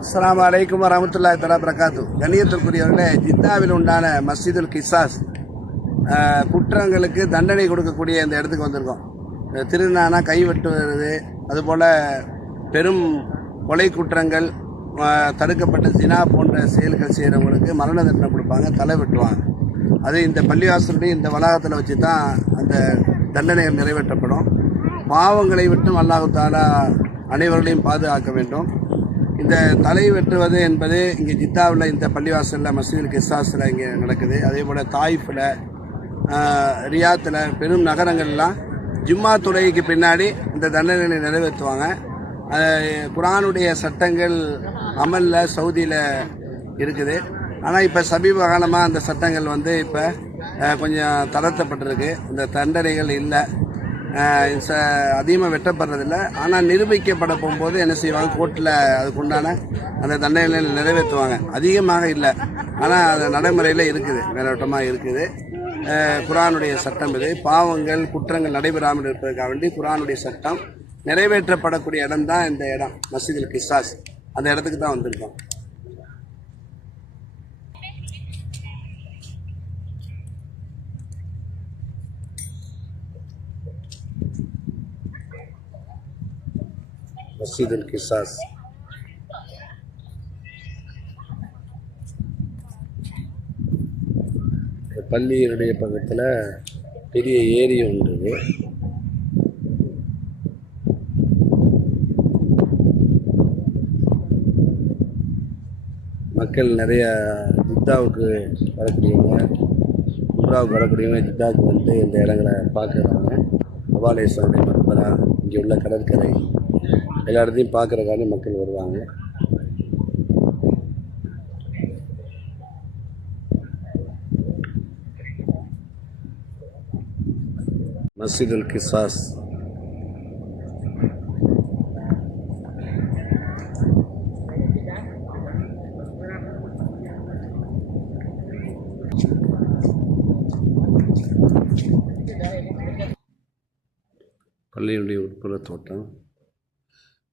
அஸ்ஸலாமு அலைக்கும் வரஹ்மத்துல்லாஹி தஆலா பரகாத்து. கண்ணியத்திற்குரியவர்களே, ஜித்தாவில் உண்டான மஸ்ஜிதுல் கிசாஸ் குற்றங்களுக்கு தண்டனை கொடுக்கக்கூடிய இந்த இடத்துக்கு வந்திருக்கோம். திருநானா கை வெட்டுவது, அதுபோல் பெரும் கொலை குற்றங்கள், தடுக்கப்பட்ட ஜினா போன்ற செயல்கள் செய்கிறவங்களுக்கு மரண தண்டனை கொடுப்பாங்க, தலை வெட்டுவாங்க. அது இந்த பள்ளிவாசலுடைய இந்த வளாகத்தில் வச்சு தான் அந்த தண்டனைகள் நிறைவேற்றப்படும். பாவங்களை விட்டும் அல்லாஹ் தஆலா அனைவர்களையும் பாதுகாக்க வேண்டும். இந்த தலை வெட்டுவது என்பது இங்கே ஜித்தாவில் இந்த பள்ளிவாசலில் மஸ்ஜிதுல் கிசாஸில் இங்கே நடக்குது. அதே போல் தாயிஃபில், ரியாத்தில், பெரும் நகரங்கள்லாம் ஜும்மா தொழுகைக்கு பின்னாடி இந்த தண்டனைகளை நிறைவேற்றுவாங்க. குர்ஆனுடைய சட்டங்கள் அமலில் சவுதியில் இருக்குது. ஆனால் இப்போ சமீப காலமாக அந்த சட்டங்கள் இப்போ கொஞ்சம் தளர்த்தப்பட்டிருக்கு. இந்த தண்டனைகள் இல்லை, அதிகமாக வெட்டப்படுறதில்லை. ஆனால் நிரூபிக்கப்பட போகும்போது என்ன செய்வாங்க, கோர்ட்டில் அதுக்குண்டான அந்த தண்டனைகளை நிறைவேற்றுவாங்க. அதிகமாக இல்லை, ஆனால் அது நடைமுறையில் இருக்குது, மேலோட்டமாக இருக்குது. குர்ஆனுடைய சட்டம் இது. பாவங்கள் குற்றங்கள் நடைபெறாமல் இருப்பதற்காக வேண்டி குர்ஆனுடைய சட்டம் நிறைவேற்றப்படக்கூடிய இடம் தான் இந்த இடம், மஸ்ஜிதுல் கிசாஸ். அந்த இடத்துக்கு தான் வந்திருக்கோம். மஸ்ஜிதுல் கிசாஸ் பள்ளியினுடைய பக்கத்தில் பெரிய ஏரி ஒன்று. மக்கள் நிறைய ஜித்தாவுக்கு வரக்கூடியவங்க, உம்ராவுக்கு வரக்கூடியவங்க ஜித்தாவுக்கு இந்த இடங்களை பார்க்குறாங்க. அபாலேஸ்வருடைய மக்பரா, இங்கே உள்ள கடற்கரை, எல்லா இடத்தையும் பார்க்குறக்காண்டி மக்கள் வருவாங்க. மஸ்ஜிதுல் கிசாஸ் பள்ளியினுடைய உட்புற தோட்டம்.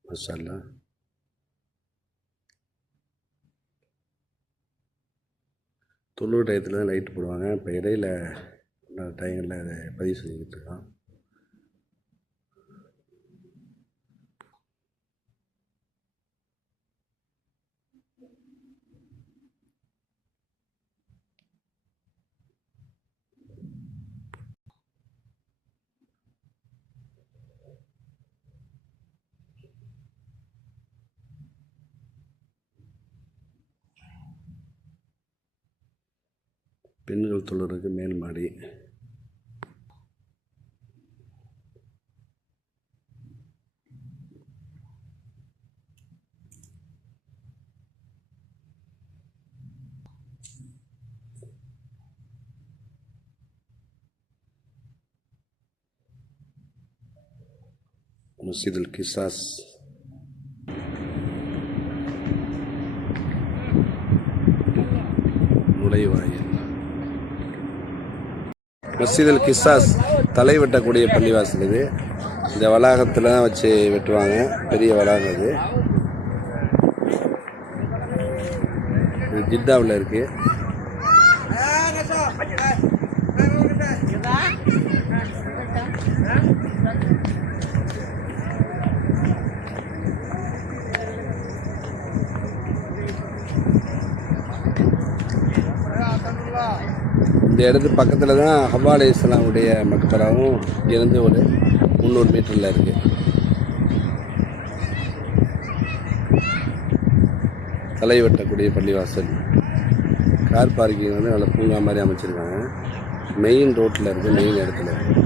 மசாலா தொண்ணூறு டயத்தில் தான் லைட் போடுவாங்க. இப்போ இடையில டைங்களில் அதை பதிவு செஞ்சுக்கிட்டு இருக்கோம். பெண்கள் தொழுறதுக்கு மேல் மாடி. மஸ்ஜிதுல் கிசாஸ் நுழைவாயில். மஸ்ஜிதுல் கிசாஸ் தலை வெட்டக்கூடிய பள்ளிவாசல் இது. இந்த வளாகத்தில் தான் வச்சு வெட்டுவாங்க. பெரிய வளாகம் இது. ஜித்தாவில் இருக்குது. இந்த இடத்துக்கு பக்கத்தில் தான் ஹவ்வா அலைஹிஸ்ஸலாமுடைய மக்பராவும் இருந்து ஒரு 300 மீட்டரில் இருக்குது. தலை வெட்டக்கூடிய பள்ளிவாசல். கார் பார்க்கிங் நல்ல பூங்கா மாதிரி அமைச்சிருக்காங்க. மெயின் ரோட்டில் இருக்குது, மெயின் இடத்துல இருக்குது.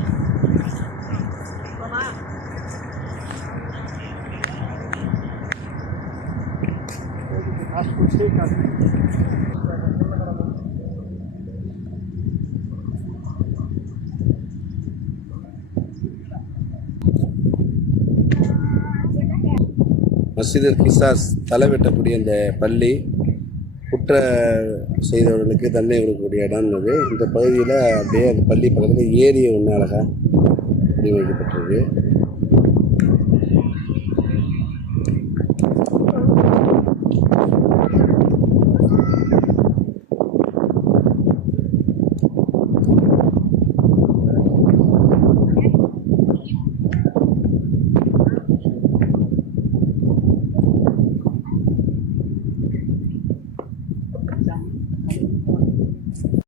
மஸ்ஜிதுல் கிசாஸ் தலை வெட்டக்கூடிய இந்த பள்ளி குற்ற செய்தவர்களுக்கு தண்டனை கொடுக்கக்கூடிய இடம் இது. இந்த பகுதியில் அப்படியே அந்த பள்ளி பக்கத்தில் ஏரி ஒன்று அழகாக வடிவமைக்கப்பட்டிருக்கு.